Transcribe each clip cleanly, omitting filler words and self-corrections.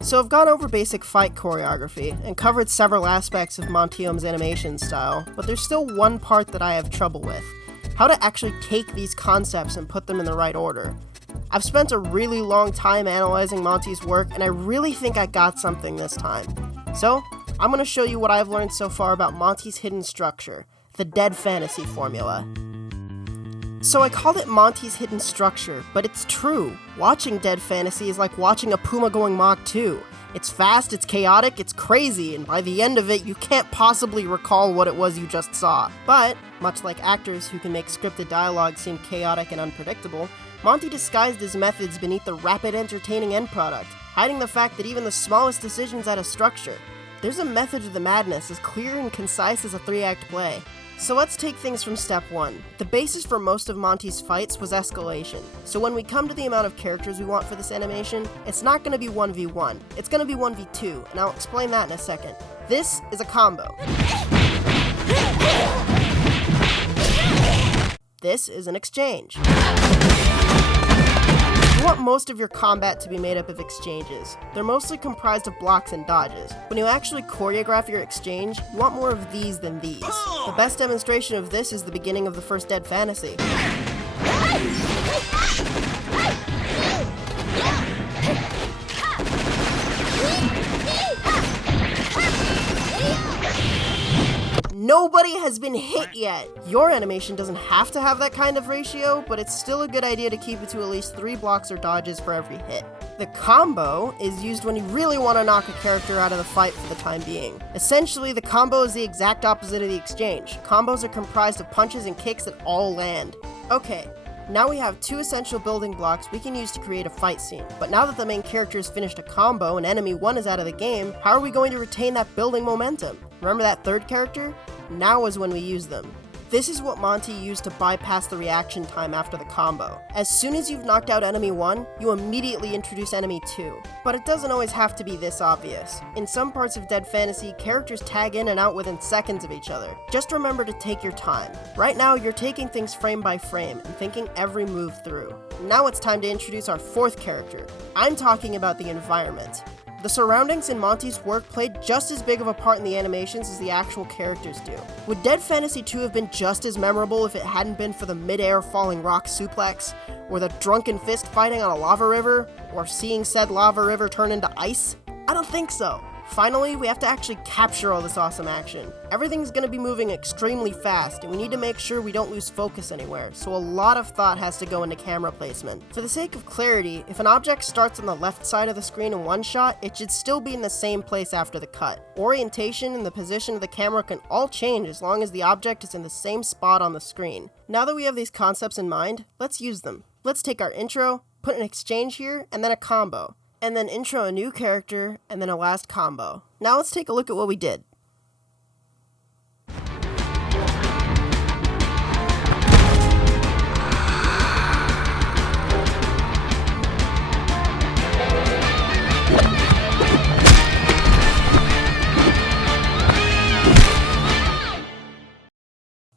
So I've gone over basic fight choreography, and covered several aspects of Monty's animation style, but there's still one part that I have trouble with. How to actually take these concepts and put them in the right order. I've spent a really long time analyzing Monty's work, and I really think I got something this time. So, I'm going to show you what I've learned so far about Monty's hidden structure, the dead fantasy formula. So I called it Monty's hidden structure, but it's true. Watching dead fantasy is like watching a puma going Mach 2. It's fast, it's chaotic, it's crazy, and by the end of it, you can't possibly recall what it was you just saw. But, much like actors who can make scripted dialogue seem chaotic and unpredictable, Monty disguised his methods beneath the rapid, entertaining end product, hiding the fact that even the smallest decisions had a structure. There's a method to the madness as clear and concise as a 3-act play. So let's take things from step 1. The basis for most of Monty's fights was escalation. So when we come to the amount of characters we want for this animation, it's not going to be 1v1, it's going to be 1v2, and I'll explain that in a second. This is a combo. This is an exchange. You want most of your combat to be made up of exchanges. They're mostly comprised of blocks and dodges. When you actually choreograph your exchange, you want more of these than these. The best demonstration of this is the beginning of the first Dead Fantasy. Nobody has been hit yet! Your animation doesn't have to have that kind of ratio, but it's still a good idea to keep it to at least 3 blocks or dodges for every hit. The combo is used when you really want to knock a character out of the fight for the time being. Essentially, the combo is the exact opposite of the exchange. Combos are comprised of punches and kicks that all land. Okay, now we have 2 essential building blocks we can use to create a fight scene. But now that the main character has finished a combo and enemy 1 is out of the game, how are we going to retain that building momentum? Remember that 3rd character? Now is when we use them. This is what Monty used to bypass the reaction time after the combo. As soon as you've knocked out enemy 1, you immediately introduce enemy 2. But it doesn't always have to be this obvious. In some parts of Dead Fantasy, characters tag in and out within seconds of each other. Just remember to take your time. Right now, you're taking things frame by frame and thinking every move through. Now it's time to introduce our 4th character. I'm talking about the environment. The surroundings in Monty's work played just as big of a part in the animations as the actual characters do. Would Dead Fantasy 2 have been just as memorable if it hadn't been for the mid-air falling rock suplex, or the drunken fist fighting on a lava river, or seeing said lava river turn into ice? I don't think so. Finally, we have to actually capture all this awesome action. Everything's going to be moving extremely fast, and we need to make sure we don't lose focus anywhere, so a lot of thought has to go into camera placement. For the sake of clarity, if an object starts on the left side of the screen in one shot, it should still be in the same place after the cut. Orientation and the position of the camera can all change as long as the object is in the same spot on the screen. Now that we have these concepts in mind, let's use them. Let's take our intro, put an exchange here, and then a combo. And then intro a new character, and then a last combo. Now let's take a look at what we did.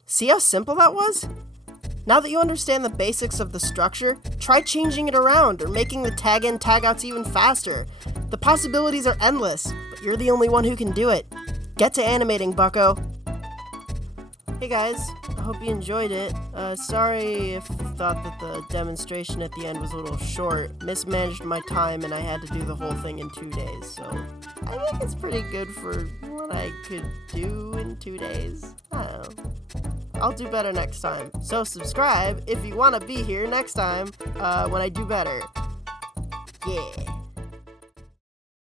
See how simple that was? Now that you understand the basics of the structure, try changing it around or making the tag-in tag-outs even faster. The possibilities are endless, but you're the only one who can do it. Get to animating, bucko. Hey guys, I hope you enjoyed it. Sorry if you thought that the demonstration at the end was a little short. Mismanaged my time and I had to do the whole thing in 2 days, so I think it's pretty good for what I could do in 2 days. I don't know. I'll do better next time. So subscribe if you want to be here next time when I do better. Yeah.